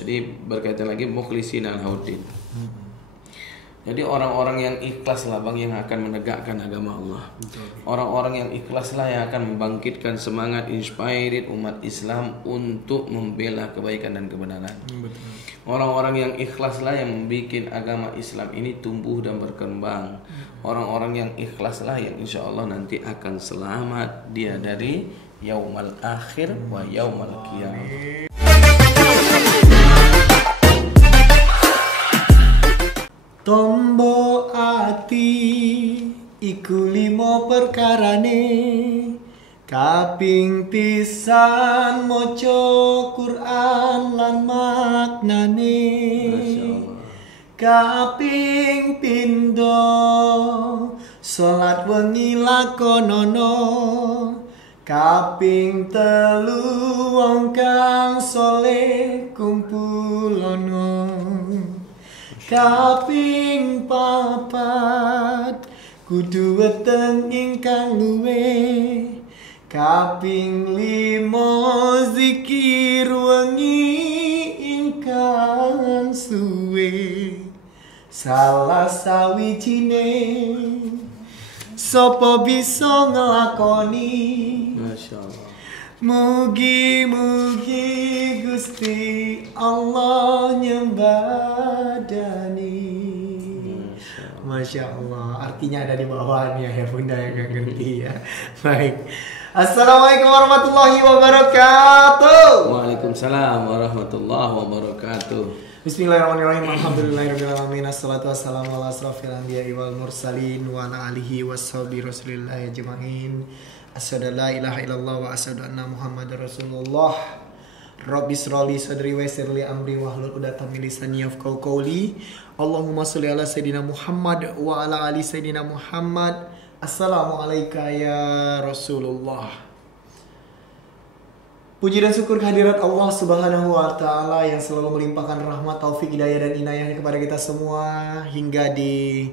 Jadi berkaitan lagi mukhlisin al-hauddin. Jadi orang-orang yang ikhlas lah Bang yang akan menegakkan agama Allah. Orang-orang yang ikhlas lah yang akan membangkitkan semangat inspired umat Islam untuk membela kebaikan dan kebenaran. Orang-orang yang ikhlas lah yang membuat agama Islam ini tumbuh dan berkembang. Orang-orang yang ikhlas lah yang insya Allah nanti akan selamat dia dari yaumal akhir wa yaumal qiyamah. Tombo ati iku limo perkarane, kaping pisan maca Quran lan maknane, kaping pindho salat wengi lakonono, kaping telu wong kang saleh kumpulono, kaping papat kudu weteng ingkang luwe, kaping limo zikir wengi ingkang suwe, salah sawijine sapa bisa nglakoni. Masyaallah. Mugi-mugi Gusti Allah nyembadani. Masya Allah. Artinya ada di bawahnya ya Bunda yang gak ngerti ya. Baik. Assalamualaikum warahmatullahi wabarakatuh. Waalaikumsalam warahmatullahi wabarakatuh. Bismillahirrahmanirrahim. Alhamdulillahirrahmanirrahim. Assalatu wassalamu ala asrafil anbiya'i wal mursalin wa ala alihi washabihi rasulillahi ajma'in. Asyhadu an la ilaha illallah wa asyhadu anna Muhammadar Rasulullah. Rabbi shrali sadri wa yassir li amri wahlul 'uqdatam min lisani yafqahu qawli. Allahumma shalli ala sayidina Muhammad wa ala ali sayidina Muhammad. Assalamu alayka ya Rasulullah. Puji dan syukur kehadirat Allah Subhanahu wa taala yang selalu melimpahkan rahmat, taufik, hidayah dan inayahnya kepada kita semua hingga di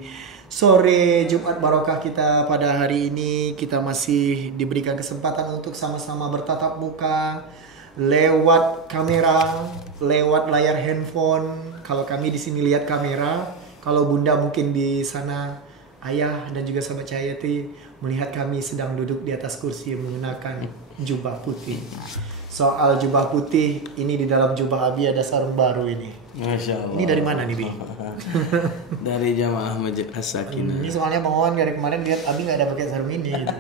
sore Jumat barokah kita pada hari ini. Kita masih diberikan kesempatan untuk sama-sama bertatap muka lewat kamera, lewat layar handphone. Kalau kami di sini lihat kamera, kalau Bunda mungkin di sana ayah dan juga sahabat Cahayati melihat kami sedang duduk di atas kursi menggunakan jubah putih. Soal jubah putih, ini di dalam jubah Abi ada sarung baru ini. Masya Allah. Ini dari mana nih, Bi? Dari Jamaah Masjid As-Sakinah. Ini soalnya Bang Wawan dari kemarin lihat Abi nggak ada pakai sarung ini. Gitu.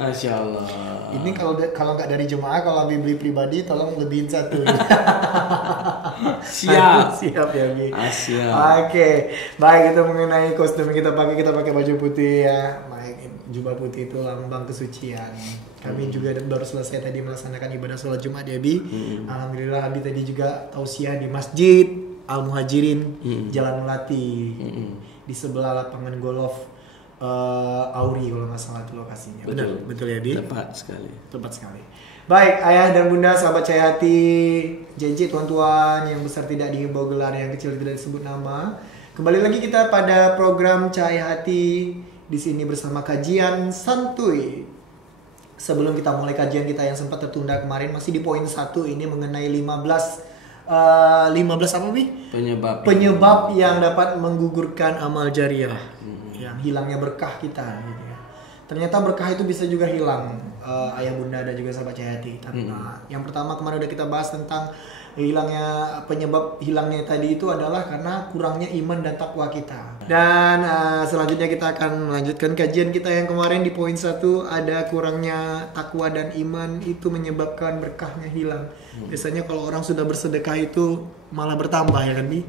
Masya Allah. Ini kalau nggak dari jemaah, kalau Abi beli pribadi, tolong lebihin satu. Siap. Siap ya, Bi. Siap. Oke, baik, itu mengenai kostum yang kita pakai baju putih ya. Baik, jubah putih itu lambang kesucian. Kami juga baru selesai tadi melaksanakan ibadah sholat Jumat ya, Bi. Alhamdulillah Abi tadi juga tausiah di Masjid Al-Muhajirin Jalan Melati. Di sebelah lapangan golf Auri kalau nggak salah itu lokasinya. Betul ya, Bi? Tepat sekali. Baik, ayah dan bunda, sahabat Cahayati, janji tuan-tuan yang besar tidak dihimbau gelar, yang kecil tidak disebut nama. Kembali lagi kita pada program Cahayati di sini bersama kajian santuy. Sebelum kita mulai kajian kita yang sempat tertunda kemarin, masih di poin 1 ini mengenai 15 apa, Bi? Penyebab yang dapat menggugurkan amal jariah, yang hilangnya berkah kita gitu ya. Ternyata berkah itu bisa juga hilang, ayah bunda dan juga sahabat Cahayati. Yang pertama kemarin udah kita bahas tentang penyebab hilangnya tadi itu adalah karena kurangnya iman dan takwa kita. Dan selanjutnya kita akan melanjutkan kajian kita yang kemarin di poin 1, ada kurangnya takwa dan iman itu menyebabkan berkahnya hilang. Biasanya kalau orang sudah bersedekah itu malah bertambah ya kan, Bi?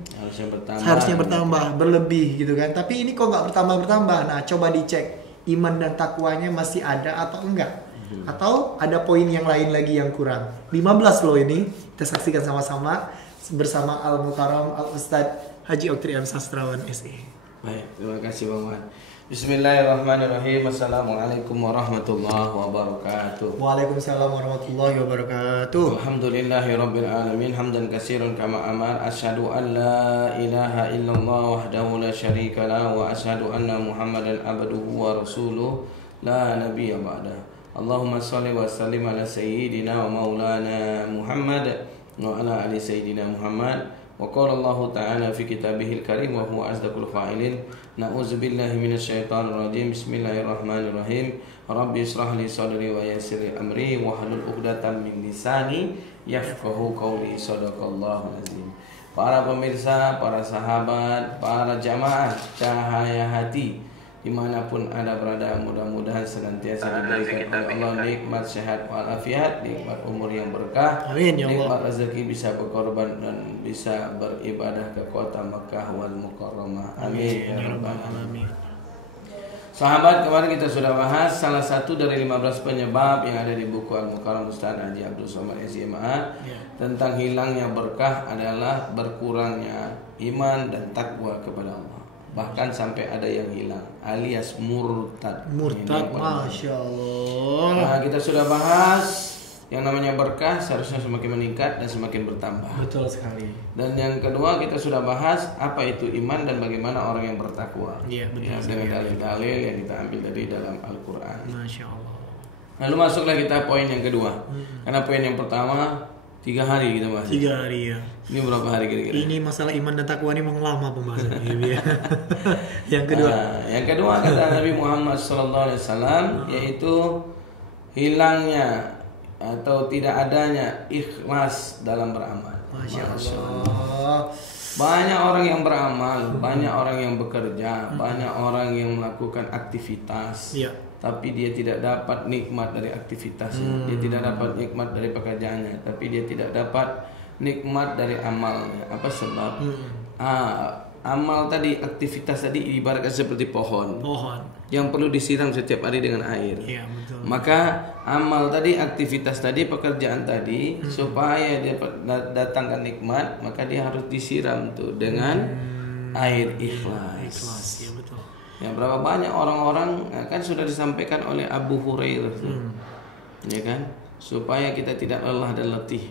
Harusnya bertambah, berlebih gitu kan. Tapi ini kok nggak bertambah. Nah, coba dicek iman dan takwanya masih ada atau enggak. Atau ada poin yang lain lagi yang kurang. 15 loh ini. Kita saksikan sama-sama bersama Al-Mukarram Al-Ustadz Haji Oktrian Sastrawan SE. Baik, terima kasih Bang Wan. Bismillahirrahmanirrahim. Assalamualaikum warahmatullahi wabarakatuh. Waalaikumsalam warahmatullahi wabarakatuh. Alhamdulillahirabbil alamin hamdan katsiran kama amar. Asyhadu an la ilaha illallah wahdahu la syarika la wa asyhadu anna Muhammadan abduhu wa rasuluh la nabiyya ba'da. Allahumma shalli wa sallim ala sayyidina wa maulana Muhammad wa ala ali sayyidina Muhammad. Wa qala Allah Ta'ala fi kitabihil karim wa huwa asdaqul qa'ilin. Na'udzu billahi minasyaitonir rajim. Bismillahirrahmanirrahim. Rabbi israh li sadri wa yassir li amri wa hlul 'uqdatam min lisani yafqahu qawli. Shadaqallahul azim. Para pemirsa, para sahabat, para jamaah Cahaya Hati dimanapun Anda berada, mudah-mudahan senantiasa diberikan oleh Allah nikmat sehat walafiat, nikmat umur yang berkah, Amin, ya Allah. nikmat rezeki bisa berkorban dan bisa beribadah ke kota Makkah wal Mukarramah. Amin ya rabbal alamin. Sahabat, kemarin kita sudah bahas salah satu dari 15 penyebab yang ada di buku Al-Mukarram Ustaz Haji Abdul Somad SMA tentang hilangnya berkah adalah berkurangnya iman dan takwa kepada Allah. Bahkan sampai ada yang hilang alias murtad. Murtad, Masya Allah. Nah, kita sudah bahas yang namanya berkah seharusnya semakin meningkat dan semakin bertambah. Betul sekali. Dan yang kedua kita sudah bahas apa itu iman dan bagaimana orang yang bertakwa. Iya, betul. Ya, dengan dalil-dalil yang kita ambil dari dalam Al-Quran. Masya Allah. Lalu masuklah kita poin yang kedua. Karena poin yang pertama 3 hari kita bahas. 3 hari ya. Ini berapa hari kira-kira? Ini masalah iman dan takwa ini memang lama pembahasannya. Ya. Yang kedua. Yang kedua kata Nabi Muhammad SAW yaitu hilangnya atau tidak adanya ikhlas dalam beramal. Masya Allah. Banyak orang yang beramal, banyak orang yang bekerja, banyak orang yang melakukan aktivitas, tapi dia tidak dapat nikmat dari aktivitasnya, dia tidak dapat nikmat dari pekerjaannya, tapi dia tidak dapat nikmat dari amalnya. Apa sebab? Amal tadi, aktivitas tadi ibaratkan seperti pohon yang perlu disiram setiap hari dengan air. Iya, betul. Maka amal tadi, aktivitas tadi, pekerjaan tadi supaya dia datangkan nikmat, maka dia harus disiram tuh dengan air ikhlas. Ikhlas, ya betul. Ya, berapa banyak orang-orang kan sudah disampaikan oleh Abu Hurairah tuh. Ya kan? Supaya kita tidak lelah dan letih.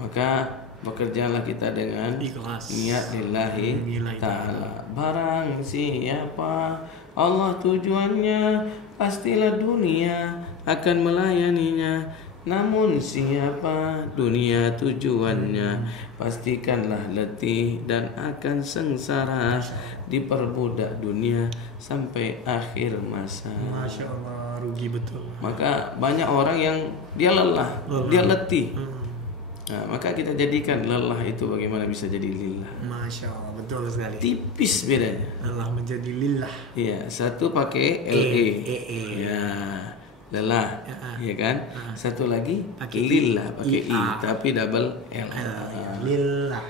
Maka bekerjalah kita dengan ikhlas, niat lillahi ta'ala. Barang siapa Allah tujuannya, pastilah dunia akan melayaninya. Namun siapa dunia tujuannya, pastikanlah letih dan akan sengsara, diperbudak dunia sampai akhir masa. Masya Allah, rugi betul. Maka banyak orang yang dia lelah. Dia letih. Nah, maka kita jadikan lelah itu bagaimana bisa jadi lillah. Masya Allah, betul sekali. Tipis bedanya. Lelah menjadi lillah. Iya, satu pakai LE. Ya, lelah. Iya kan? Satu lagi pakai lillah, pakai I, tapi double L. Lillah.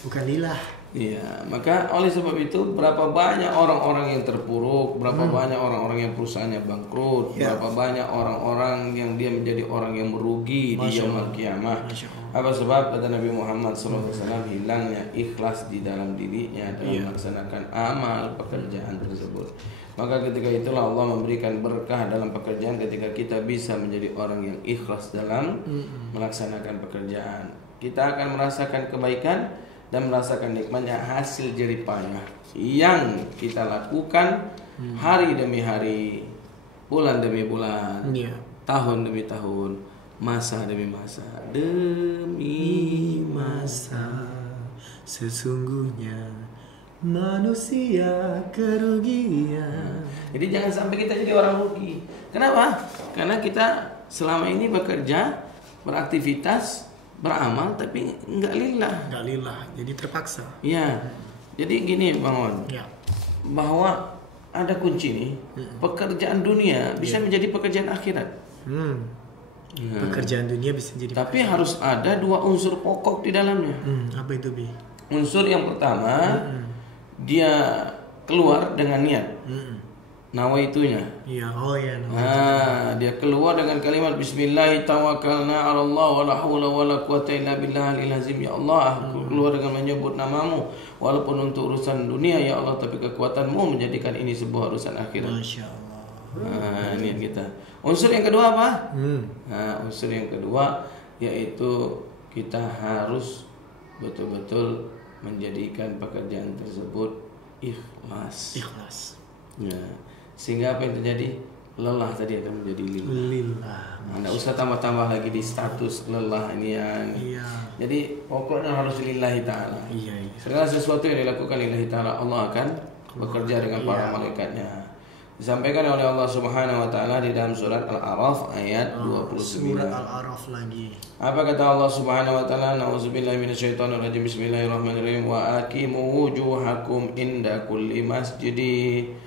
Bukan lillah. Iya, maka oleh sebab itu berapa banyak orang-orang yang terpuruk, berapa banyak orang-orang yang perusahaannya bangkrut, berapa banyak orang-orang yang dia menjadi orang yang merugi di yaumul kiamah. Apa sebab? Kata Nabi Muhammad SAW, hilangnya ikhlas di dalam dirinya dalam melaksanakan amal pekerjaan tersebut. Maka ketika itulah Allah memberikan berkah dalam pekerjaan ketika kita bisa menjadi orang yang ikhlas dalam melaksanakan pekerjaan. Kita akan merasakan kebaikan dan merasakan nikmatnya hasil jerih payah yang kita lakukan hari demi hari, bulan demi bulan, tahun demi tahun, masa demi masa. Demi masa sesungguhnya manusia kerugian. Jadi jangan sampai kita jadi orang rugi. Kenapa? Karena kita selama ini bekerja, beraktivitas, beramal tapi enggak lillah. Enggak lillah, jadi terpaksa. Iya. Jadi gini Bang On. Bahwa ada kunci nih. Pekerjaan dunia bisa menjadi pekerjaan akhirat. Pekerjaan dunia bisa jadi. Tapi harus ada 2 unsur pokok di dalamnya. Apa itu, Bi? Unsur yang pertama, dia keluar dengan niat. Nawaitunya. Iya, Dia keluar dengan kalimat Bismillah tawakkalna 'ala Allah wa la haula wa la quwata illa billahil azim. Ya Allah, aku keluar dengan menyebut namamu walaupun untuk urusan dunia ya Allah, tapi kekuatanmu menjadikan ini sebuah urusan akhirat. Masya Allah. Niat kita. Unsur yang kedua apa? Unsur yang kedua yaitu kita harus betul-betul menjadikan pekerjaan tersebut ikhlas. Ikhlas. Ya. Sehingga apa yang terjadi? lelah tadi akan menjadi lillah. Lillah. Nggak usah tambah-tambah lagi di status lelah ini yang. Iya. Jadi pokoknya harus lillahi ta'ala. Iya. Segala sesuatu yang dilakukan lillahi ta'ala, Allah akan bekerja dengan para malaikatnya. Disampaikan oleh Allah Subhanahu wa taala di dalam surat Al-A'raf ayat 29. Surat Al-A'raf lagi. Apa kata Allah Subhanahu wa taala? Nauzubillahi minasyaitonir rajim. Bismillahirrahmanirrahim. Wa aqimu wujuhakum inda kulli masjidin.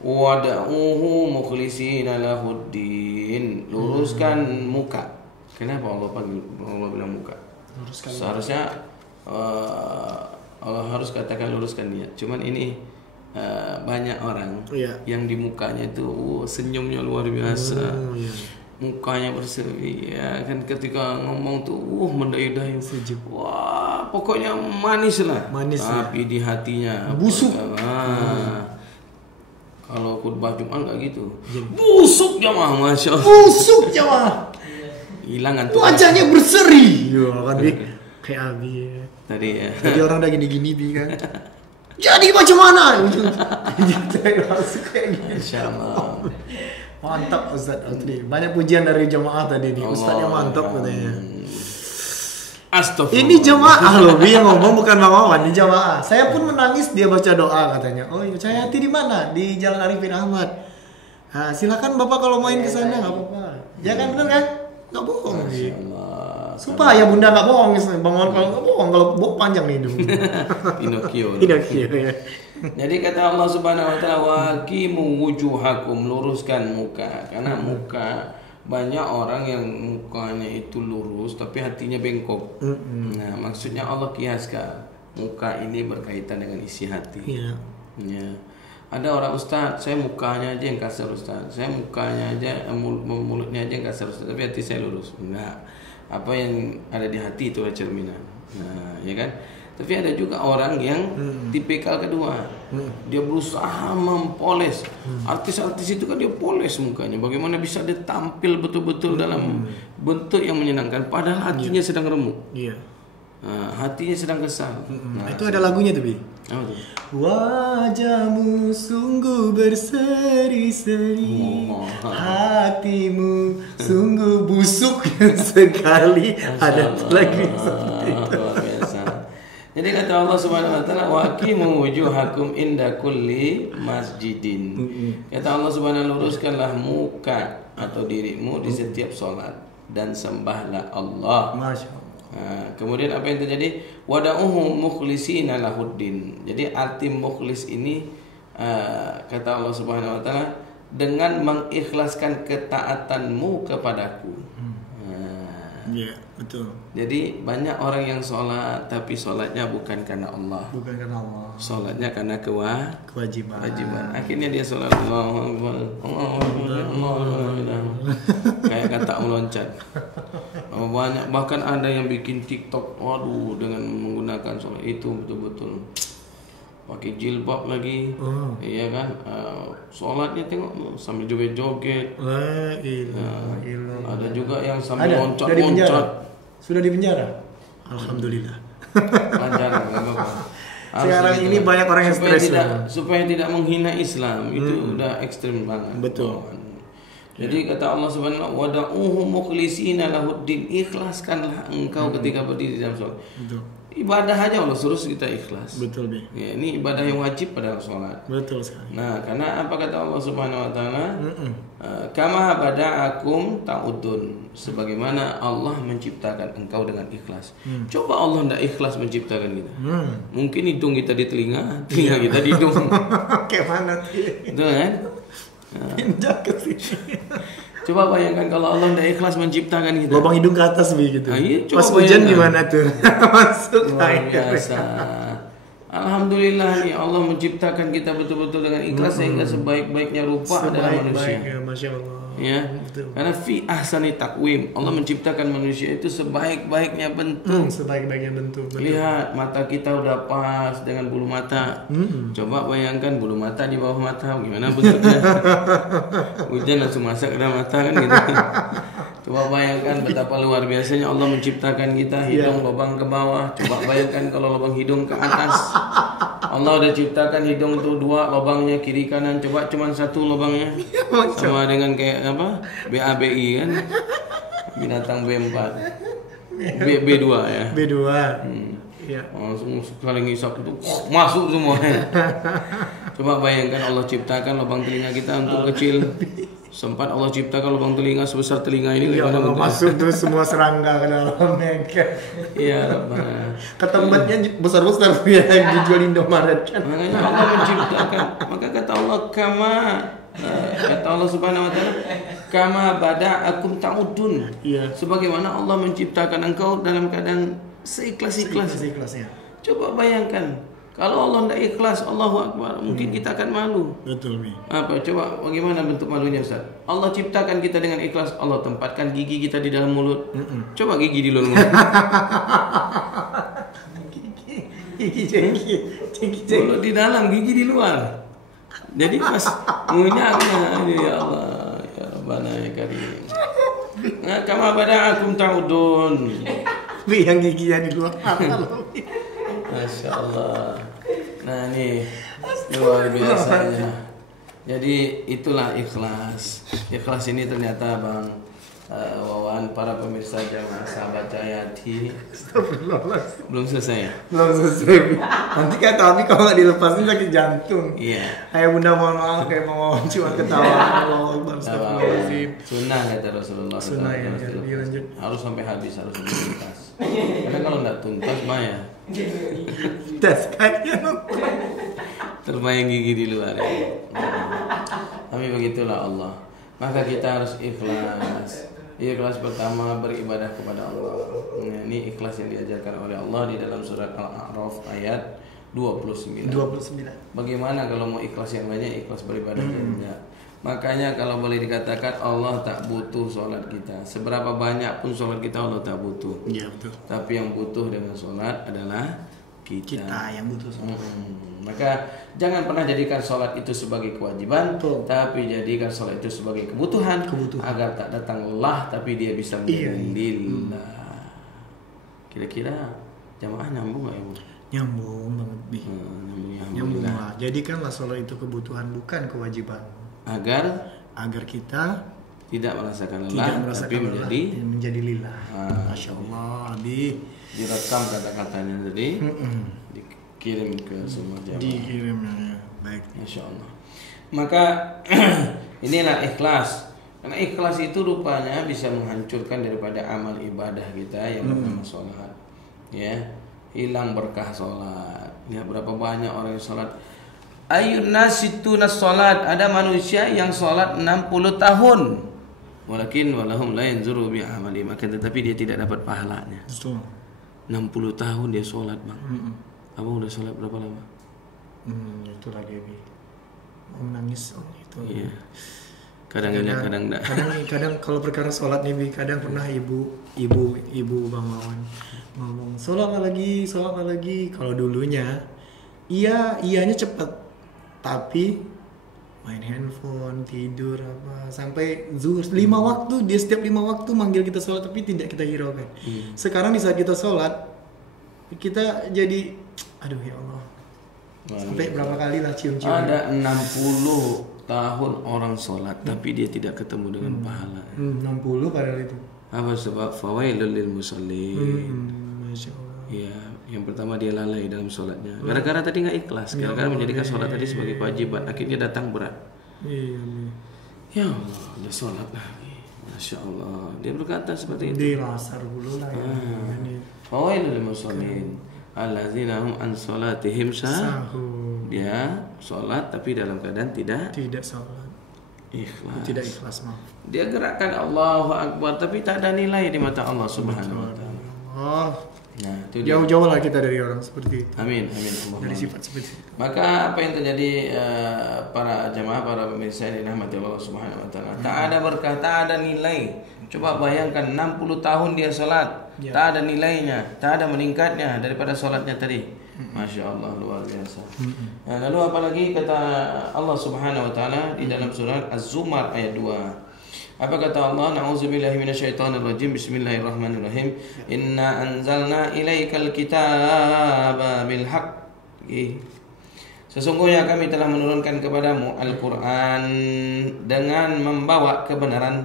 Wada'uhu mukhlishina lahuddin. Luruskan muka. Kenapa Allah bilang muka? Luruskan. Seharusnya Allah harus katakan luruskan niat. Cuman ini banyak orang yang di mukanya itu senyumnya luar biasa. Mukanya berseri ya kan, ketika ngomong tuh mendayung-dayung. Wah, pokoknya manis lah. Tapi di hatinya busuk. Kalau khutbah Jumat enggak gitu. Busuk jamaah, Masya Allah. Busuk jamaah. Hilang antum. Wajahnya berseri. Iya kan, kayak Abi. Tadi ya. Jadi orang udah gini-gini kan. Jadi macam mana? Masuk kayak gitu. Insyaallah. Mantap Ustaz Altri. Banyak pujian dari jemaah tadi nih. Ustaznya mantap katanya. Astagfirullah. Ini jemaah loh, dia ngomong bukan Bang Wawan, ini jemaah. Saya pun menangis, dia baca doa katanya. Oh, Cahayati di mana? Di Jalan Arifin Ahmad. Nah, silakan Bapak kalau main ke sana enggak apa-apa. Ya kan benar kan? Enggak bohong. Supaya Bunda enggak bohong, Bang Wawan kalau enggak bohong, kalau bohong panjang nih hidung. Pinocchio. Ya. Jadi kata Allah Subhanahu wa taala, waqimu wujuhakum, luruskan muka. Karena muka banyak orang yang mukanya itu lurus tapi hatinya bengkok. Nah, maksudnya Allah kiaskan muka ini berkaitan dengan isi hati. Iya. Ya. Ada orang, Ustaz, saya mukanya aja yang kasar, Ustaz. Saya mukanya aja, mulutnya aja yang kasar, Ustaz, tapi hati saya lurus. Enggak. Apa yang ada di hati itu adalah cerminan. Nah, ya kan? Tapi ada juga orang yang tipikal kedua. Dia berusaha mempoles. Artis-artis itu kan dia poles mukanya. Bagaimana bisa dia tampil betul-betul dalam bentuk yang menyenangkan padahal hatinya sedang remuk. Iya. Hatinya sedang kesal. Nah, itu ada lagunya tuh, Bi. Apa tuh? Wajahmu sungguh berseri-seri, hatimu sungguh busuk sekali. Ada lagi seperti itu. Luar biasa. Jadi kata Allah Subhanahu wa taala, waqimu wujuhakum inda kulli masjidin. Kata Allah Subhanahu, luruskanlah muka atau dirimu di setiap sholat dan sembahlah Allah. Masya Allah. Kemudian apa yang terjadi? Wada'uhu mukhlishina lahuddin. Jadi arti mukhlis ini kata Allah Subhanahu wa taala, dengan mengikhlaskan ketaatanmu kepadaku. Iya, betul. Jadi banyak orang yang sholat tapi sholatnya bukan karena Allah. Bukan karena Allah. Sholatnya karena Kewajiban. Akhirnya dia sholat Allahu Akbar, Allahu Akbar, kayak kata meloncat. Banyak, bahkan ada yang bikin TikTok, waduh, dengan menggunakan sholat itu betul-betul pakai jilbab lagi, iya kan? Sholatnya tengok sambil joget-joget. La ilaha illallah. Ada juga yang sambil loncat-loncat. Sudah di penjara. Alhamdulillah. Lancar, nggak apa-apa. Sekarang ini banyak orang yang stres. Supaya tidak menghina Islam, itu udah ekstrim banget. Betul. Jadi kata Allah Subhanahu wa taala, wada'uhu mukhlishina lahuddin, ikhlaskanlah engkau ketika berdiri dalam sholat. Betul. Ibadah aja Allah suruh kita ikhlas. Betul, Bi. Ya, ini ibadah yang wajib pada sholat. Betul sekali. Nah, karena apa kata Allah Subhanahu wa taala? Kama bada'akum ta'udun. Sebagaimana Allah menciptakan engkau dengan ikhlas. Coba Allah tidak ikhlas menciptakan kita. Mungkin hidung kita di telinga kita di hidung. Kayak mana tuh? Betul kan? Pindah ke sini. Coba bayangkan kalau Allah tidak ikhlas menciptakan kita. Lubang hidung ke atas begitu. Iya, pas hujan gimana tuh? Masuk luar biasa. Alhamdulillah nih Allah menciptakan kita betul-betul dengan ikhlas sehingga sebaik-baiknya rupa adalah manusia. Ya, Masya Allah. Ya, karena fi ahsani takwim, Allah menciptakan manusia itu sebaik-baiknya bentuk. Sebaik-baiknya bentuk. Betul. Lihat mata kita udah pas dengan bulu mata. Coba bayangkan bulu mata di bawah mata gimana bentuknya. Hujan langsung masuk ke dalam mata kan gitu. Coba bayangkan betapa luar biasanya Allah menciptakan kita hidung lubang ke bawah. Coba bayangkan kalau lubang hidung ke atas. Allah udah ciptakan hidung tuh 2 lubangnya kiri kanan, coba cuman 1 lubangnya. Sama dengan kayak apa? BABI kan. Binatang B4. B2 ya. B2. Iya. Langsung sekali ngisap itu masuk semuanya. Coba bayangkan Allah ciptakan lubang telinga kita untuk kecil. Sempat Allah ciptakan lubang telinga sebesar telinga ini Ya, gimana kalau bentuknya? masuk tuh semua serangga ke dalamnya kan. Iya, Rabbana. Ketembatnya besar-besar ya yang dijual Indomaret kan. Makanya Allah menciptakan. Maka kata Allah kata Allah Subhanahu wa taala, kama bada'akum ta'udun. Iya. Sebagaimana Allah menciptakan engkau dalam keadaan seikhlas-ikhlasnya. Ikhlasnya. Coba bayangkan, kalau Allah tidak ikhlas, Allahu Akbar, mungkin kita akan malu. Betul, Mi. Apa? Coba bagaimana bentuk malunya, Ustaz? Allah ciptakan kita dengan ikhlas, Allah tempatkan gigi kita di dalam mulut. Coba gigi di luar mulut. Gigi. Mulut di dalam, gigi di luar. Jadi pas ngunyahnya, ya Allah, ya Rabbana ya Karim. Nah, kama bada'akum ta'udun. Mi yang giginya di luar. Masya Allah. Nah ini luar biasanya. Jadi itulah ikhlas. Ikhlas ini ternyata Bang Wawan, para pemirsa jamaah sahabat Cahayati. Astagfirullahaladzim. Belum selesai ya? Belum selesai. Mi. Nanti kata Abi kalau nggak dilepasin sakit jantung. Iya. Ayah bunda mohon maaf kayak mau cuma ketawa. Allah Akbar. Astagfirullahaladzim. Sunnah kata Rasulullah. Sunnah ya, Harus dilepas. dilanjut. Harus sampai habis, harus sampai tuntas. Karena kalau nggak tuntas Maya Das kayaknya. terbayang gigi di luar ya. Tapi begitulah Allah. Maka kita harus ikhlas. Ikhlas pertama beribadah kepada Allah. Nah, ini ikhlas yang diajarkan oleh Allah di dalam surat Al-A'raf ayat 29. 29. Bagaimana kalau mau ikhlas yang banyak, ikhlas beribadah saja. Makanya kalau boleh dikatakan Allah tak butuh sholat kita. Seberapa banyak pun sholat kita Allah tak butuh. Iya betul. Tapi yang butuh dengan sholat adalah kita. Kita yang butuh sholat. Maka jangan pernah jadikan sholat itu sebagai kewajiban, Betul. tapi jadikan sholat itu sebagai kebutuhan, agar tak datang lelah, tapi dia bisa menjadi lillah. Kira-kira jamaah nyambung nggak ya Bu? Nyambung banget Bi. Nyambung lah. Jadikanlah sholat itu kebutuhan bukan kewajiban. Agar kita tidak merasakan lelah, tapi menjadi lillah. Masya Allah, Abi. Direkam kata-katanya tadi, dikirim ke semua jamaah. Dikirimnya, baik. Masya Allah. Maka inilah ikhlas. Karena ikhlas itu rupanya bisa menghancurkan daripada amal ibadah kita yang bernama sholat. Ya, hilang berkah sholat. Ya, berapa banyak orang yang sholat. Ayun nasituna sholat. Ada manusia yang sholat 60 tahun. Walakin walahum la yanzuru bi amali. Maka tetapi dia tidak dapat pahalanya. Betul. 60 tahun dia sholat, Bang. Abang udah sholat berapa lama? Itu lagi Bi. Menangis itu. Iya. Kadang ingat, kadang enggak. Kadang kalau perkara sholat nih Bi, kadang pernah ibu Bang Wawan ngomong sholat lagi. Kalau dulunya iyanya cepat, tapi main handphone, tidur apa sampai zuhur 5 waktu, dia setiap 5 waktu manggil kita sholat tapi tidak kita hiraukan. Sekarang di saat kita sholat kita jadi aduh ya Allah. Sampai berapa kali lah cium-cium. Ada 60 tahun orang sholat tapi dia tidak ketemu dengan pahala. 60 padahal itu. Apa sebab? Fawailul lil musallin. Masya Allah. Ya, yang pertama dia lalai dalam sholatnya. Gara-gara tadi nggak ikhlas. Gara-gara menjadikan sholat tadi sebagai kewajiban. Akhirnya datang berat. Iya. Ya Allah, dia sholat lagi. Masya Allah. Dia berkata seperti itu. Dirasar dulu lah ya. Fawailul lil musallin allazina hum an sholatihim Sahur. Dia sholat tapi dalam keadaan tidak sholat. ikhlas. Tidak ikhlas, maaf. Dia gerakkan Allahu Akbar tapi tak ada nilai di mata Allah Subhanahu wa taala. Oh. Nah, itu dia. Jauh-jauh lah kita dari orang seperti itu. Amin, Allahumma. Dari sifat seperti itu. Maka apa yang terjadi para jamaah, para pemirsa yang dirahmati Allah Subhanahu wa taala. Tak ada berkah, tak ada nilai. Coba bayangkan 60 tahun dia salat, tak ada nilainya, tak ada meningkatnya daripada salatnya tadi. Masya Allah, luar biasa. Nah, lalu apalagi kata Allah Subhanahu wa taala di dalam surat Az-Zumar ayat 2. Apa kata Allah? Na'udzubillahi minasyaitonirrajim. Bismillahirrahmanirrahim. Inna anzalna ilaikal kitaba bil haqq. Sesungguhnya kami telah menurunkan kepadamu Al-Quran dengan membawa kebenaran.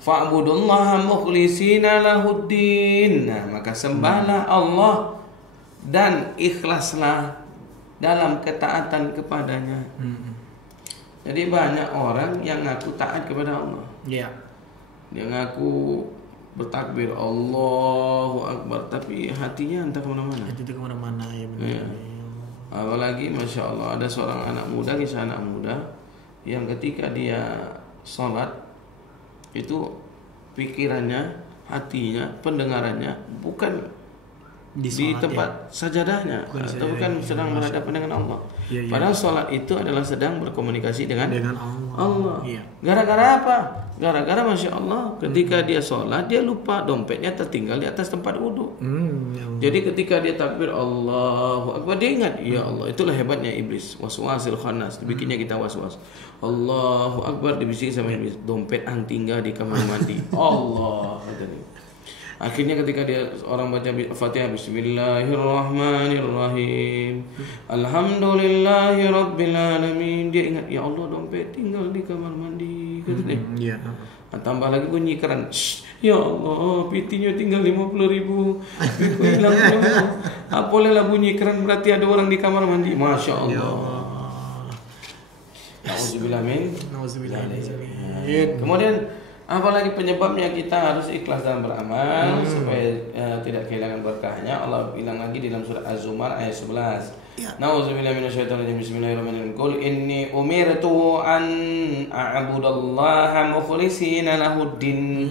Fa'budullaha mukhlishina lahuddin. Nah, maka sembahlah Allah dan ikhlaslah dalam ketaatan kepadanya. Jadi banyak orang yang ngaku taat kepada Allah. Dia ngaku bertakbir Allahu Akbar, tapi hatinya entah kemana-mana. Hati kemana-mana ya benar. Ya. Apalagi Masya Allah ada seorang anak muda, kisah anak muda yang ketika dia sholat itu pikirannya, hatinya, pendengarannya bukan di tempat sajadahnya, atau bukan sedang berhadapan dengan Allah. Padahal sholat itu adalah sedang berkomunikasi dengan Allah. Gara-gara apa? Gara-gara Masya Allah ketika dia sholat dia lupa dompetnya tertinggal di atas tempat wudhu. Jadi ketika dia takbir Allahu Akbar dia ingat, ya Allah, itulah hebatnya iblis, waswasil khannas, dibikinnya kita waswas. Allahu Akbar dibisiki sama iblis, dompet ang tinggal di kamar mandi. Allah. Akhirnya ketika dia orang baca Fatihah, Bismillahirrahmanirrahim, Alhamdulillahi Rabbil Alamin, dia ingat, ya Allah, dompet tinggal di kamar mandi. Dia. Tambah lagi bunyi keran, ya Allah, pitinya tinggal 50.000, piku hilang semua. Apalah bunyi keran, berarti ada orang di kamar mandi. Masya Allah. Nauzubillah min. Kemudian apalagi penyebabnya kita harus ikhlas dalam beramal supaya tidak kehilangan berkahnya. Allah bilang lagi dalam surah Az-Zumar ayat 11. Nauzubillahi minasyaitonirrajim. Bismillahirrahmanirrahim. Qul inni umirtu an a'budallaha mukhlishina lahuddin.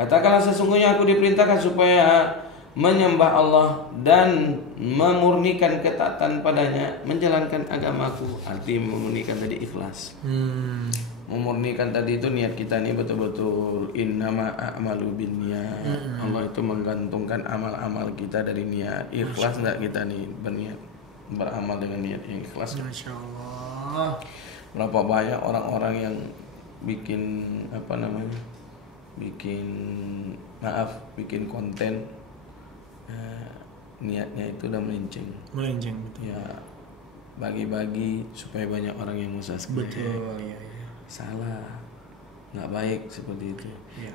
Katakanlah sesungguhnya aku diperintahkan supaya menyembah Allah dan memurnikan ketaatan padanya, menjalankan agamaku. Arti memurnikan tadi ikhlas. Memurnikan tadi itu niat kita ini betul-betul innama a'malu binniyat. Allah itu menggantungkan amal-amal kita dari niat. Ikhlas enggak kita nih berniat beramal dengan niat yang ikhlas? Masya Allah. Berapa banyak orang-orang yang bikin bikin konten niatnya itu udah melenceng betul. Ya bagi-bagi supaya banyak orang yang subscribe. Betul ya. Salah, nggak baik seperti itu.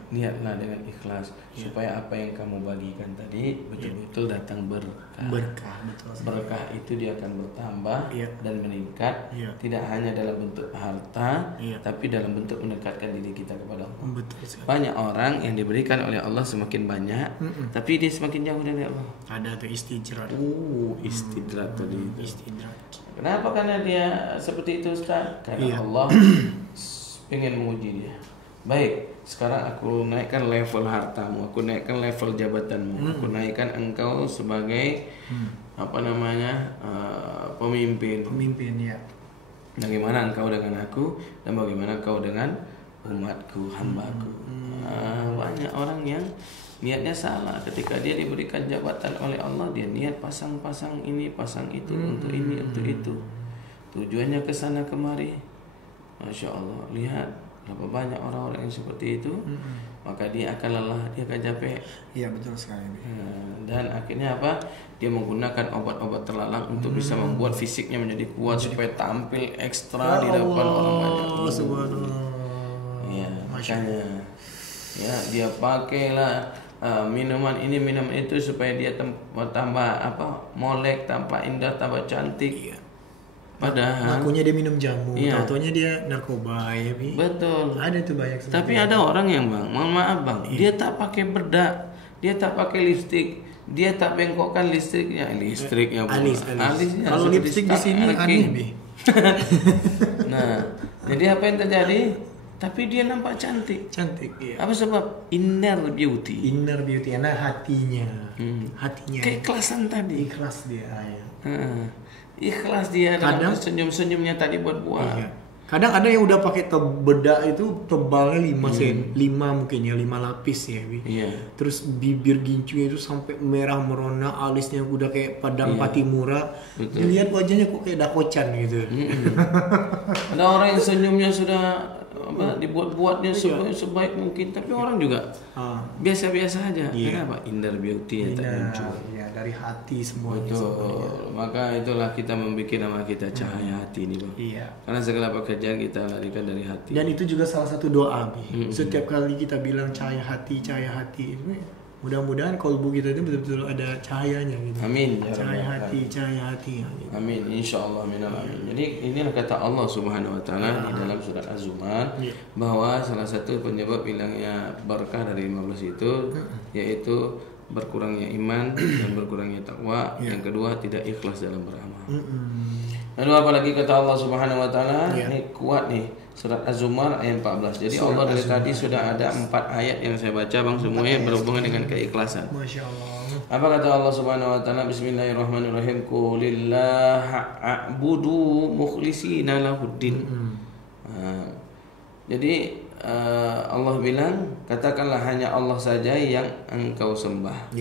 Niatlah dengan ikhlas supaya apa yang kamu bagikan tadi betul-betul datang berkah. Berkah itu dia akan bertambah dan meningkat, tidak hanya dalam bentuk harta, tapi dalam bentuk mendekatkan diri kita kepada Allah. Banyak orang yang diberikan oleh Allah semakin banyak, tapi dia semakin jauh dari Allah. Ada tuh istidrat. Istidrat tadi. Istidrat. Kenapa? Karena dia seperti itu, Ustaz. Karena Allah ingin menguji dia. Baik, sekarang aku naikkan level hartamu, aku naikkan level jabatanmu, aku naikkan engkau sebagai pemimpin. Bagaimana engkau dengan aku dan bagaimana engkau dengan umatku, hambaku. Banyak orang yang niatnya salah. Ketika dia diberikan jabatan oleh Allah, dia niat pasang-pasang ini, pasang itu, untuk ini, untuk itu. Tujuannya ke sana kemari. Masya Allah, lihat berapa banyak orang-orang yang seperti itu. Maka dia akan lelah, dia akan capek. Iya, betul sekali. Dan akhirnya apa? Dia menggunakan obat-obat terlarang untuk bisa membuat fisiknya menjadi kuat supaya tampil ekstra di depan orang banyak. Subhanallah. Ya, makanya dia pakailah minuman ini, minum itu supaya dia tambah molek, tambah indah, tambah cantik. Padahal ngakunya dia minum jamu, taunya dia narkoba ya, Bi. Betul. Ada tuh banyak. Tapi ada orang yang mohon maaf Bang, dia tak pakai bedak, dia tak pakai lipstik, dia tak bengkokkan alisnya. Kalau lipstik di sini aneh, Bi. Nah, jadi apa yang terjadi? Tapi dia nampak cantik. Iya. Apa sebab? Inner beauty, karena hatinya. Keikhlasan tadi. Ikhlas dia, ya. Ikhlas dia dalam senyum-senyumnya tadi buat buah. Kadang ada yang udah pakai bedak itu tebalnya 5 mungkin ya, 5 lapis ya, Bi. Terus bibir gincunya itu sampai merah merona, alisnya udah kayak padang patimura. Dilihat wajahnya kok kayak dakocan gitu. Ada orang yang senyumnya sudah dibuat-buatnya sebaik mungkin, tapi orang juga biasa-biasa aja. Kenapa? Inner beauty yang tak muncul. Iya, dari hati semuanya. Betul. Maka itulah kita membuat nama kita cahaya hati ini, Bang. Iya. Karena segala pekerjaan kita larikan dari hati. Dan itu juga salah satu doa, Bi. Setiap kali kita bilang cahaya hati, mudah-mudahan kolbu kita itu betul-betul ada cahayanya gitu. Amin. Cahaya hati. Gitu. Amin. Insyaallah minal amin. Jadi inilah kata Allah Subhanahu wa taala di dalam surat Az-Zumar bahwa salah satu penyebab hilangnya berkah dari 15 itu yaitu berkurangnya iman dan berkurangnya takwa. Yang kedua tidak ikhlas dalam beramal. Lalu apalagi kata Allah Subhanahu wa taala, ini kuat nih, surat Az-Zumar ayat 14. Jadi surat Allah dari tadi sudah ada 4 ayat yang saya baca, Bang, semuanya berhubungan dengan keikhlasan. Masya Allah. Apa kata Allah Subhanahu wa taala? Bismillahirrahmanirrahim. Qulillaha a'budu mukhlishina lahuddin. Jadi Allah bilang, katakanlah hanya Allah saja yang engkau sembah.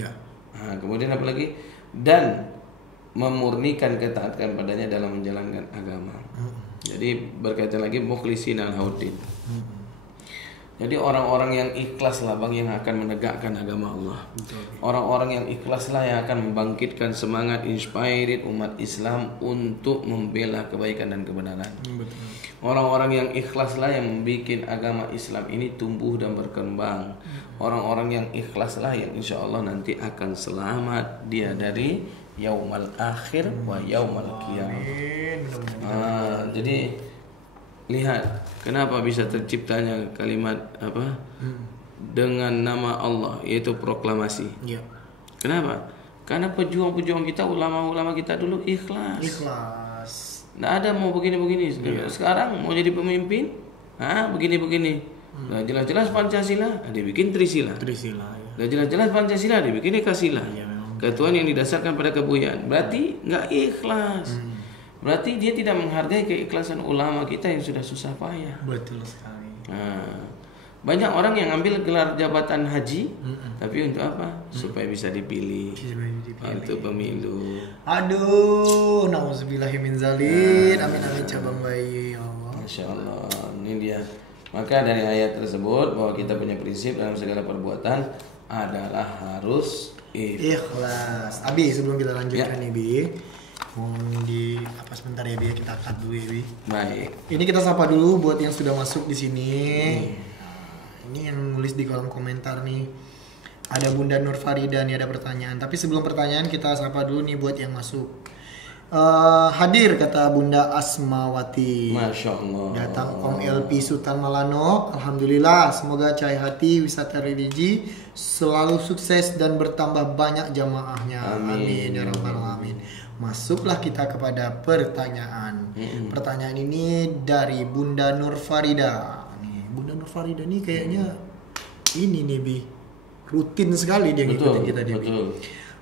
Kemudian apa lagi? Dan memurnikan ketaatan padanya dalam menjalankan agama. Jadi berkaitan lagi mukhlishina lahuddin. Jadi orang-orang yang ikhlas lah, Bang, yang akan menegakkan agama Allah. Orang-orang yang ikhlas lah yang akan membangkitkan semangat inspired umat Islam untuk membela kebaikan dan kebenaran. Orang-orang yang ikhlas lah yang membuat agama Islam ini tumbuh dan berkembang. Orang-orang yang ikhlas lah yang insya Allah nanti akan selamat dia dari yaumal akhir wa yaumal qiyamah. Jadi lihat kenapa bisa terciptanya kalimat apa dengan nama Allah, yaitu proklamasi. Kenapa? Karena pejuang-pejuang kita, ulama-ulama kita dulu ikhlas. Nggak ada mau begini-begini. Sekarang mau jadi pemimpin, begini-begini. Nah, jelas-jelas Pancasila, dia bikin Trisila. Nah, jelas-jelas Pancasila, dia bikin Ekasila. Ketuaan yang didasarkan pada kebuyan. Berarti nggak ikhlas. Berarti dia tidak menghargai keikhlasan ulama kita yang sudah susah payah. Betul sekali. Banyak orang yang ambil gelar jabatan haji, tapi untuk apa? Supaya bisa dipilih. Untuk pemilu. Aduh, nauzubillahi min zalik. Amin cabang bayi ya Allah. Masya Allah. Ini dia. Maka dari ayat tersebut bahwa kita punya prinsip dalam segala perbuatan adalah harus ikhlas. Abi, sebelum kita lanjutkan nih, Bi, sebentar ya, Bi, kita cut dulu ya, Bi. Baik. Ini kita sapa dulu buat yang sudah masuk di sini. Ini yang nulis di kolom komentar nih. Ada Bunda Nur Farida nih, ada pertanyaan. Tapi sebelum pertanyaan kita sapa dulu nih buat yang masuk. Hadir kata Bunda Asmawati. Masya Allah. Datang Om LP Sultan Malano. Alhamdulillah, semoga Cahaya Hati Wisata Religi selalu sukses dan bertambah banyak jamaahnya. Amin ya rabbal alamin. Masuklah kita kepada pertanyaan. Pertanyaan ini dari Bunda Nur Farida. Nih, Bunda Nur Farida nih kayaknya ini nih, Bi, rutin sekali dia ngikutin kita di Bi.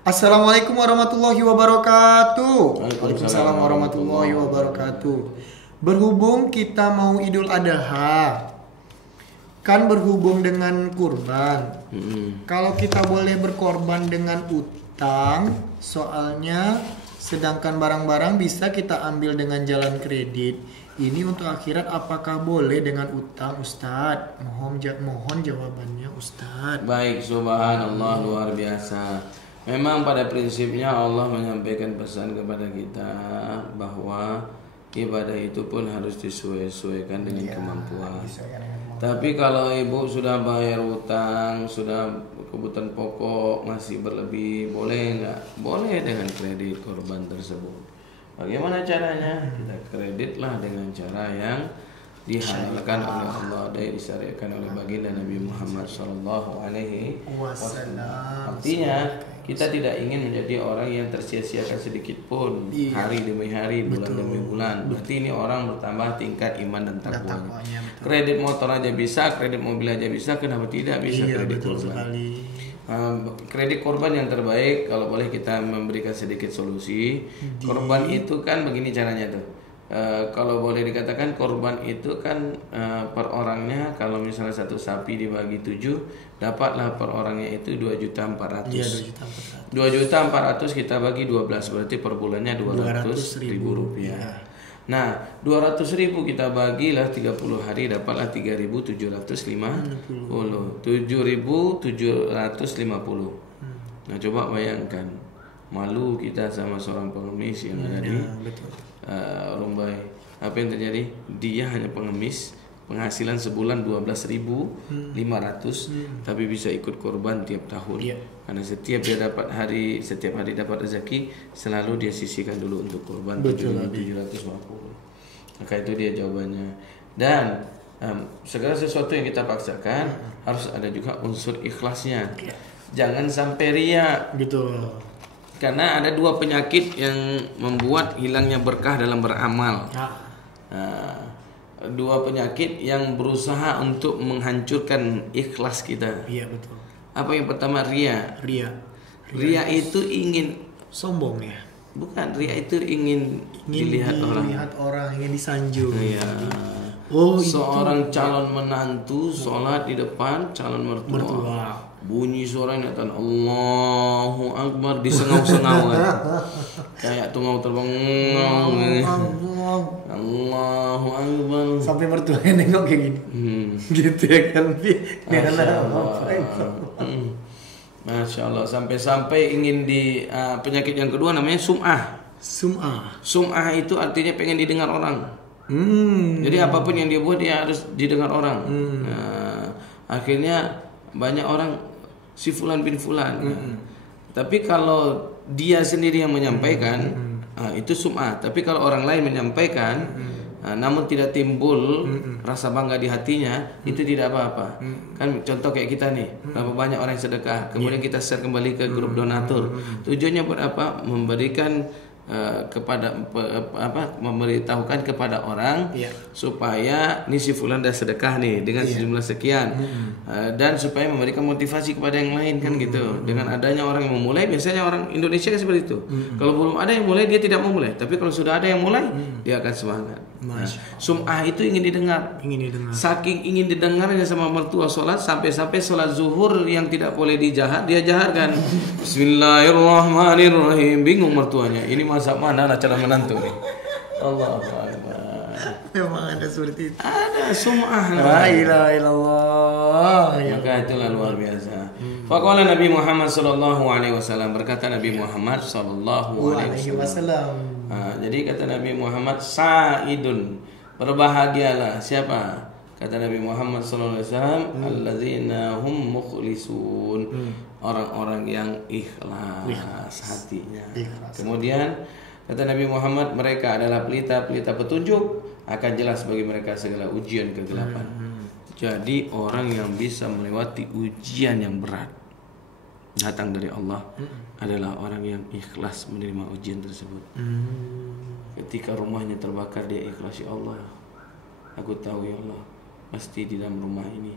Assalamualaikum warahmatullahi wabarakatuh. Waalaikumsalam warahmatullahi wabarakatuh. Berhubung kita mau Idul Adha, kan berhubung dengan kurban. Kalau kita boleh berkorban dengan utang, soalnya sedangkan barang-barang bisa kita ambil dengan jalan kredit. Ini untuk akhirat apakah boleh dengan utang, Ustadz? Mohon jawabannya, Ustadz. Baik, subhanallah, luar biasa. Memang pada prinsipnya Allah menyampaikan pesan kepada kita bahwa ibadah itu pun harus disesuaikan dengan kemampuan. Tapi kalau ibu sudah bayar utang, sudah kebutuhan pokok masih berlebih, boleh nggak? Boleh dengan kredit korban tersebut. Bagaimana caranya? Kita kreditlah dengan cara yang dihalalkan oleh Allah dan disyariatkan oleh baginda Nabi Muhammad SAW. Artinya kita tidak ingin menjadi orang yang tersia-siakan sedikit pun, hari demi hari, bulan demi bulan. Berarti ini orang bertambah tingkat iman dan takwanya. Kredit motor aja bisa, kredit mobil aja bisa, kenapa tidak bisa kredit korban? Kredit korban yang terbaik, kalau boleh kita memberikan sedikit solusi. Korban itu kan begini caranya tuh. Kalau boleh dikatakan korban itu kan per orangnya, kalau misalnya satu sapi dibagi 7, dapatlah per orangnya itu 2.400.000. 2.400.000 kita bagi 12, berarti per bulannya 200.000 rupiah. Nah, 200.000 kita bagilah 30 hari dapatlah 3.750. 7.750. Nah, coba bayangkan malu kita sama seorang pengemis yang ada di Rumbai. Apa yang terjadi? Dia hanya pengemis, penghasilan sebulan 12.500, tapi bisa ikut korban tiap tahun. Karena setiap hari dapat rezeki, selalu dia sisihkan dulu untuk korban 750. Maka itu dia jawabannya. Dan segala sesuatu yang kita paksakan harus ada juga unsur ikhlasnya. Jangan sampai ria. Karena ada dua penyakit yang membuat hilangnya berkah dalam beramal. Dua penyakit yang berusaha untuk menghancurkan ikhlas kita. Iya, betul. Apa yang pertama? Ria. Ria itu ingin sombong ya. Bukan, ria itu ingin dilihat orang, ingin disanjung. Iya. Seorang calon menantu sholat di depan calon mertua. Bunyi suaranya dan Allahu Akbar disengau-sengau kan. Kayak tungau terbang. Allahu Akbar. Sampai mertuanya nengok kayak gini. Gitu ya kan. Masya Allah. Sampai ingin di penyakit yang kedua namanya sum'ah. Sum'ah itu artinya pengen didengar orang. Jadi apapun yang dia buat dia harus didengar orang. Akhirnya banyak orang si fulan bin fulan. Tapi kalau dia sendiri yang menyampaikan, itu sum'ah. Tapi kalau orang lain menyampaikan, namun tidak timbul rasa bangga di hatinya, itu tidak apa-apa. Kan contoh kayak kita nih, berapa banyak orang yang sedekah, kemudian kita share kembali ke grup donatur. Tujuannya buat apa? Memberikan memberitahukan kepada orang supaya nih si fulan dah sedekah nih dengan sejumlah sekian, dan supaya memberikan motivasi kepada yang lain kan gitu. Dengan adanya orang yang memulai, biasanya orang Indonesia kan seperti itu. Kalau belum ada yang mulai dia tidak mau mulai, tapi kalau sudah ada yang mulai dia akan semangat. Sum'ah itu ingin didengar. Saking ingin didengarnya sama mertua sholat, sampai-sampai sholat zuhur yang tidak boleh dia jaharkan. Bismillahirrahmanirrahim. Bingung mertuanya, ini masak mana lah calon menantu nih. Allahu Akbar. Memang ada seperti itu. Ada sum'ah. La ilaha illallah. Maka itulah luar biasa. Faqala Nabi Muhammad sallallahu alaihi wasallam, berkata Nabi Muhammad sallallahu alaihi wasallam. Jadi kata Nabi Muhammad, sa'idun, berbahagialah siapa? Kata Nabi Muhammad sallallahu alaihi wasallam, allazina hum mukhlisun, orang-orang yang ikhlas hatinya. Kemudian kata Nabi Muhammad, mereka adalah pelita-pelita petunjuk, akan jelas bagi mereka segala ujian kegelapan. Jadi orang yang bisa melewati ujian yang berat datang dari Allah adalah orang yang ikhlas menerima ujian tersebut. Ketika rumahnya terbakar, dia ikhlas, ya Allah, aku tahu ya Allah, pasti di dalam rumah ini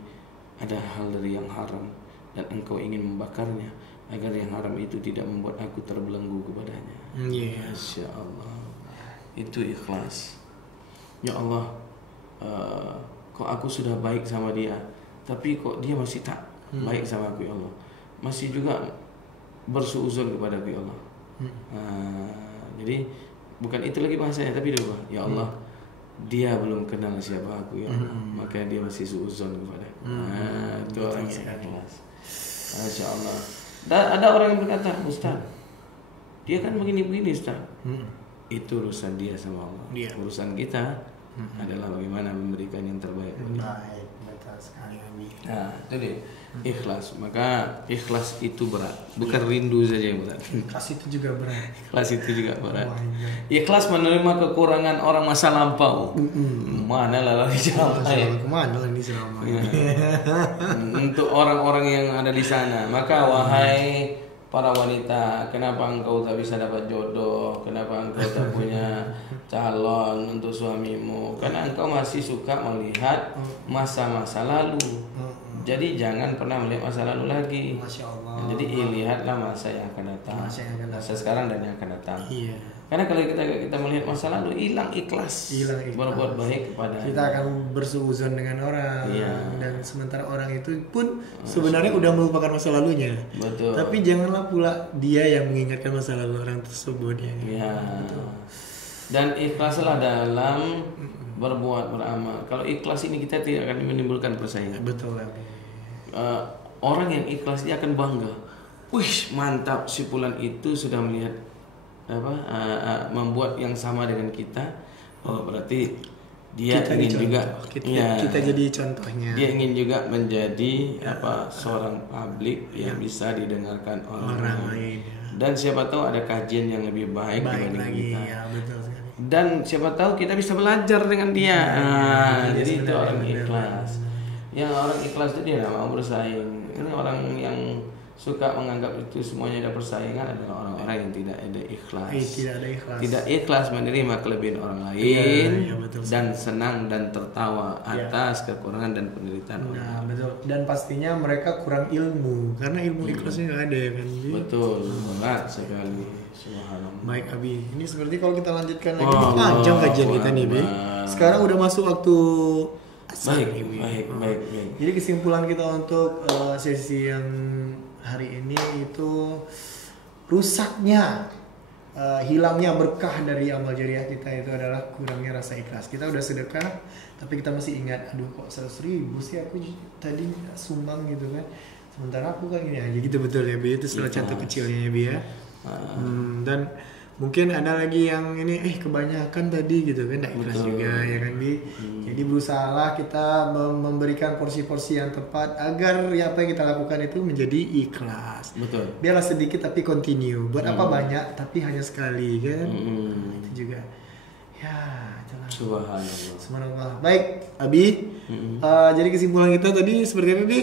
ada hal dari yang haram, dan engkau ingin membakarnya agar yang haram itu tidak membuat aku terbelenggu kepadanya. Masya Allah, itu ikhlas. Ya Allah, kok aku sudah baik sama dia, tapi kok dia masih tak baik sama aku ya Allah, masih juga bersuuzon kepada aku ya Allah. Jadi bukan itu lagi bahasanya, tapi doa, ya Allah, dia belum kenal siapa aku ya Allah, maka dia masih suuzon kepada aku. Itu orang yang ikhlas. Masya Allah. Dan ada orang yang berkata, Ustaz, dia kan begini-begini Ustaz. Itu urusan dia sama Allah. Urusan kita adalah bagaimana memberikan yang terbaik. Baik, betul sekali. Nah, itu dia. Ikhlas. Maka ikhlas itu berat, bukan rindu saja yang berat. Ikhlas itu juga berat. Ikhlas itu juga berat. Ikhlas menerima kekurangan orang masa lampau. Mana lah lagi kemana lagi selama untuk orang-orang yang ada di sana. Maka wahai para wanita, kenapa engkau tak bisa dapat jodoh? Kenapa engkau tak punya calon untuk suamimu? Karena engkau masih suka melihat masa-masa lalu. Jadi jangan pernah melihat masa lalu lagi. Masya Allah. Jadi lihatlah masa yang akan datang. Masa sekarang dan yang akan datang. Iya. Karena kalau kita melihat masa lalu, hilang ikhlas. Berbuat baik kepada kita akan bersuuzon dengan orang. Dan sementara orang itu pun sebenarnya udah melupakan masa lalunya. Betul. Tapi janganlah pula dia yang mengingatkan masa lalu orang tersebut ya. Iya. Betul. Dan ikhlaslah dalam berbuat, beramal. Kalau ikhlas ini kita tidak akan menimbulkan persaingan. Betul ya. Orang yang ikhlas dia akan bangga. Wih, mantap, si fulan itu sudah melihat membuat yang sama dengan kita. Oh, berarti dia Kita ingin dicontoh. juga Kita jadi contohnya. Dia ingin juga menjadi seorang publik yang bisa didengarkan orang lain. Dan siapa tahu ada kajian yang lebih baik dibanding lagi kita. ya, betul sekali. Dan siapa tahu kita bisa belajar dengan dia. Jadi itu orang ikhlas. Yang orang ikhlas itu dia nggak mau bersaing. Ini orang yang suka menganggap itu semuanya ada persaingan adalah orang-orang yang tidak ada ikhlas. Tidak ada ikhlas. Tidak ikhlas menerima kelebihan orang lain betul. dan senang dan tertawa atas kekurangan dan penderitaan orang. Nah, betul. Dan pastinya mereka kurang ilmu karena ilmu ikhlasnya nggak ada ya kan. Ji? Betul, berat sekali. Subhanallah. Baik Abi, ini seperti kalau kita lanjutkan lagi panjang kajian kita nih Bi. Sekarang udah masuk waktu asar nih, Bi. Baik. Jadi kesimpulan kita untuk sesi yang hari ini itu rusaknya, hilangnya berkah dari amal jariah kita itu adalah kurangnya rasa ikhlas. Kita udah sedekah, tapi kita masih ingat, aduh kok 100.000 sih aku tadi sumbang gitu kan. Sementara aku kan gini aja gitu, betul ya Bi, itu salah satu kecilnya ya Bi ya. Dan mungkin ada lagi yang ini kebanyakan tadi gitu kan, tidak ikhlas juga ya kan Bi. Jadi berusahalah kita memberikan porsi-porsi yang tepat agar apa yang kita lakukan itu menjadi ikhlas. Betul. Biarlah sedikit tapi continue. Buat apa banyak tapi hanya sekali kan. Itu juga. Ya, itulah. Subhanallah. Baik, Abi. Jadi kesimpulan kita tadi seperti apa Bi?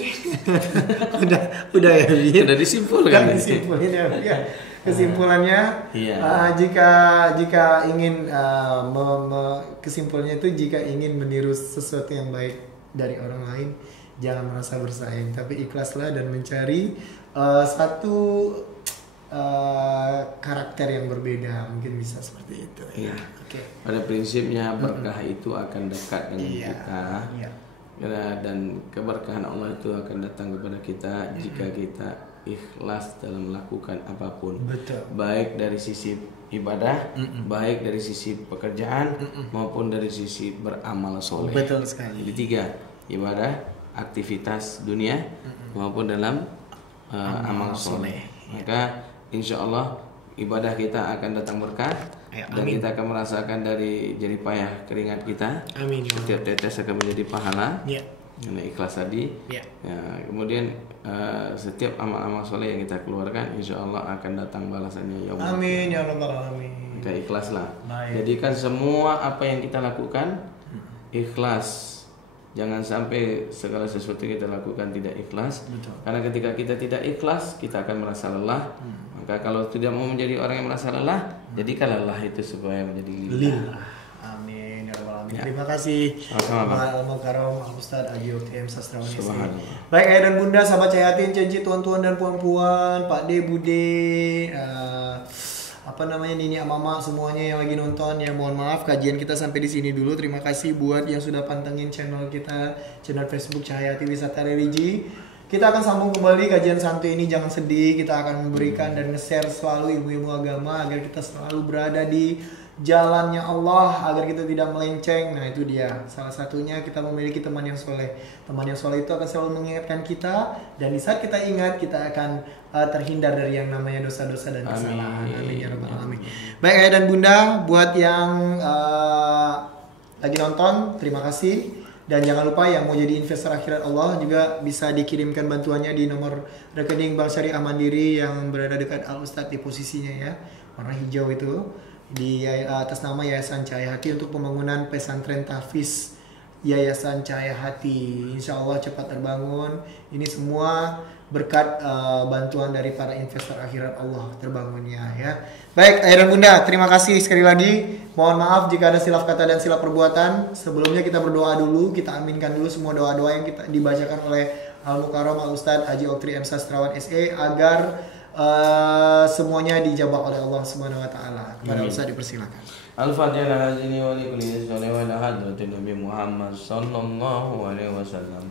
udah ya Bi. Sudah disimpulkan. Disimpulin ya Bi. Ya. Kesimpulannya, jika ingin kesimpulannya itu jika ingin meniru sesuatu yang baik dari orang lain, jangan merasa bersaing, tapi ikhlaslah dan mencari satu karakter yang berbeda, mungkin bisa seperti itu. Iya. Oke. Pada prinsipnya berkah itu akan dekat dengan kita. Iya. Dan keberkahan Allah itu akan datang kepada kita jika kita ikhlas dalam melakukan apapun. Betul. Baik dari sisi ibadah, baik dari sisi pekerjaan maupun dari sisi beramal soleh. Betul sekali. Jadi 3, ibadah, aktivitas dunia maupun dalam amal soleh. Maka insya Allah ibadah kita akan datang berkah. Dan kita akan merasakan dari jerih payah keringat kita. Amin. Setiap tetes akan menjadi pahala. Ya. Karena ikhlas tadi. Ya. Kemudian setiap amal-amal soleh yang kita keluarkan, insya Allah akan datang balasannya. Ya Allah. Amin ya rabbal alamin. Kita ikhlaslah. Baik. Jadikan semua apa yang kita lakukan ikhlas. Jangan sampai segala sesuatu yang kita lakukan tidak ikhlas. Betul. Karena ketika kita tidak ikhlas, kita akan merasa lelah. Maka kalau tidak mau menjadi orang yang merasa lelah, jadikan lelah itu supaya menjadi lillah. Amin ya rabbal alamin. Terima kasih Al-Mukarram Al-Ustaz Haji Okti Sastrawan SE. Baik ayah dan bunda, sahabat Cahayatin, Cenci, tuan-tuan dan puan-puan, Pak D, Bude, Nini, Mama, semuanya yang lagi nonton, ya mohon maaf kajian kita sampai di sini dulu. Terima kasih buat yang sudah pantengin channel kita, channel Facebook Cahayati Wisata Religi. Kita akan sambung kembali kajian santuy ini, jangan sedih. Kita akan memberikan dan nge-share selalu ilmu-ilmu agama agar kita selalu berada di jalannya Allah, agar kita tidak melenceng. Nah itu dia, salah satunya kita memiliki teman yang soleh. Teman yang soleh itu akan selalu mengingatkan kita, dan di saat kita ingat, kita akan terhindar dari yang namanya dosa-dosa dan kesalahan. Amin ya rabbal alamin. Baik ayah dan bunda, buat yang lagi nonton, terima kasih. Dan jangan lupa yang mau jadi investor akhirat Allah juga bisa dikirimkan bantuannya di nomor rekening Bank Syariah Mandiri yang berada dekat Al Ustadz di posisinya ya, warna hijau itu, di atas nama Yayasan Cahaya Hati untuk pembangunan pesantren tahfiz Yayasan Cahaya Hati. Insya Allah cepat terbangun. Ini semua berkat bantuan dari para investor akhirat Allah terbangunnya ya. Baik ayah dan bunda, terima kasih sekali lagi. Mohon maaf jika ada silap kata dan silap perbuatan. Sebelumnya kita berdoa dulu, kita aminkan dulu semua doa-doa yang kita dibacakan oleh Al-Mukarram Al-Ustaz Haji Okti Sastrawan SE agar semuanya dijawab oleh Allah Subhanahu wa taala. Kepada Amin. Ustaz dipersilakan. Al-Fatihah al-Azini wa likulli sholih wa ila hadratin Nabi Muhammad sallallahu alaihi wasallam.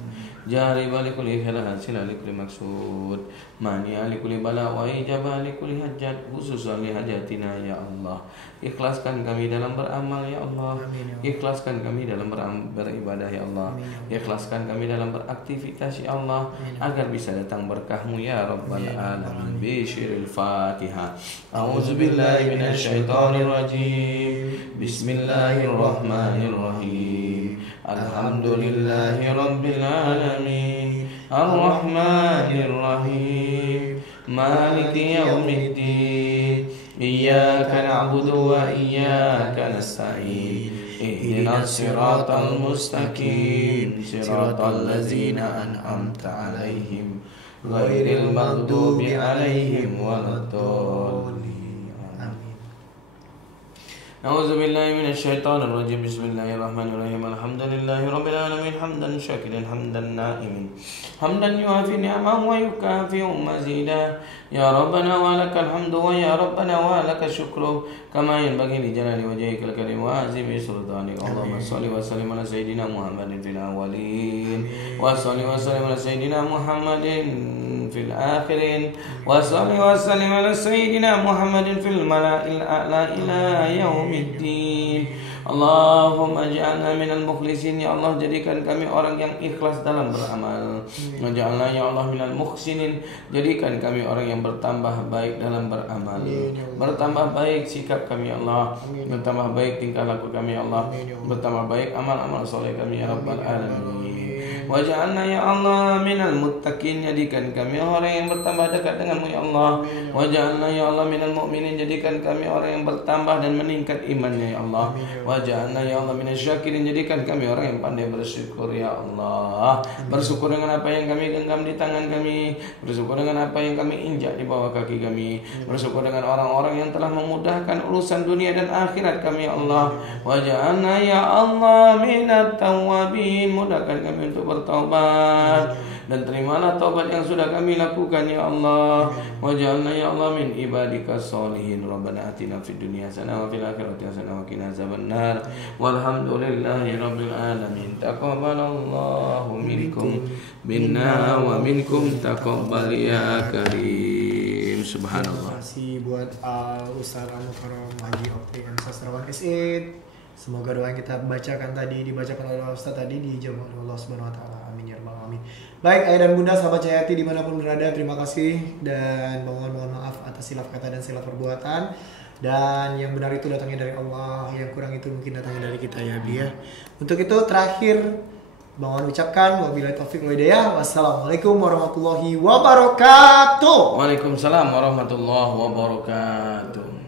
Jari balikul ikhlas hasil alikul maksud mani alikul bala wa ijabah alikul hajat khusus ali hajatina ya Allah. Ikhlaskan kami dalam beramal ya Allah. Ikhlaskan kami dalam beribadah ya Allah. Ikhlaskan kami dalam beraktivitas ya Allah agar bisa datang berkahmu ya Rabbal alamin. Bisyiril Fatihah. A'udzubillahi minasyaitonir rajim. Bismillahirrahmanirrahim. Alhamdulillahi rabbil alamin. Ar-Rahmanir Rahim. Maliki yaumiddin. Iyyaka na'budu wa iyyaka nasta'in. Ihdinas siratal mustaqim. Siratal ladzina an'amta 'alaihim ghairil maghdubi 'alaihim waladdallin. أعوذ بالله من الشيطان الرجيم بسم الله الرحمن الرحيم الحمد لله رب العالمين حمدا شاكرا حمدا نائما حمدا يوافي نعمه ويكافئ مزيدا يا ربنا ولك الحمد ويا ربنا ولك الشكر كما ينبغي لجلال وجهك الكريم وعظيم سلطانك اللهم صل وسلم على سيدنا محمد في الأولين وصل وسلم على سيدنا محمد في الآخرين وصل وسلم على سيدنا محمد في الملأ الأعلى إلى يوم الدين. Allahumma ja'alna minal mukhlisin ya Allah, jadikan kami orang yang ikhlas dalam beramal. Ja'alna ya Allah minal muhsinin, jadikan kami orang yang bertambah baik dalam beramal. Bertambah baik sikap kami ya Allah, bertambah baik tingkah laku kami ya Allah, bertambah baik amal-amal soleh kami ya Rabbal alamin. Waj'alna ya Allah minal muttaqin, jadikan kami orang yang bertambah dekat denganmu ya Allah. Waj'alna ya Allah minal mu'minin, jadikan kami orang yang bertambah dan meningkat imannya ya Allah. Waj'alna ya Allah minasy syakirin, jadikan kami orang yang pandai bersyukur ya Allah. Bersyukur dengan apa yang kami genggam di tangan kami, bersyukur dengan apa yang kami injak di bawah kaki kami, bersyukur dengan orang-orang yang telah memudahkan urusan dunia dan akhirat kami ya Allah. Waj'alna ya Allah minat tawwabin, mudahkan kami untuk bertaubat dan terimalah taubat yang sudah kami lakukan ya Allah. Waj'alna ya Allah min ibadika sholihin. Rabbana atina fid dunya hasanah wa fil akhirati hasanah wa qina azabannar. Walhamdulillahi rabbil alamin. Taqabbalallahu minkum minna wa minkum taqabbal ya karim. Subhanallah. Terima kasih buat Ustaz Al-Mukarram Haji Opti dan Sastrawan SE. Semoga doa yang kita bacakan tadi, dibacakan oleh Ustaz tadi, dijawab oleh Allah Subhanahu wa taala. Amin ya rabbal alamin. Baik, ayah dan bunda sahabat Cahayati dimanapun berada, terima kasih dan mohon maaf atas silap kata dan silap perbuatan. Dan yang benar itu datangnya dari Allah, yang kurang itu mungkin datangnya dari kita ya Bi ya. Untuk itu terakhir mohon ucapkan wabillahi taufiq wal hidayah. Wassalamualaikum warahmatullahi wabarakatuh. Waalaikumsalam warahmatullahi wabarakatuh.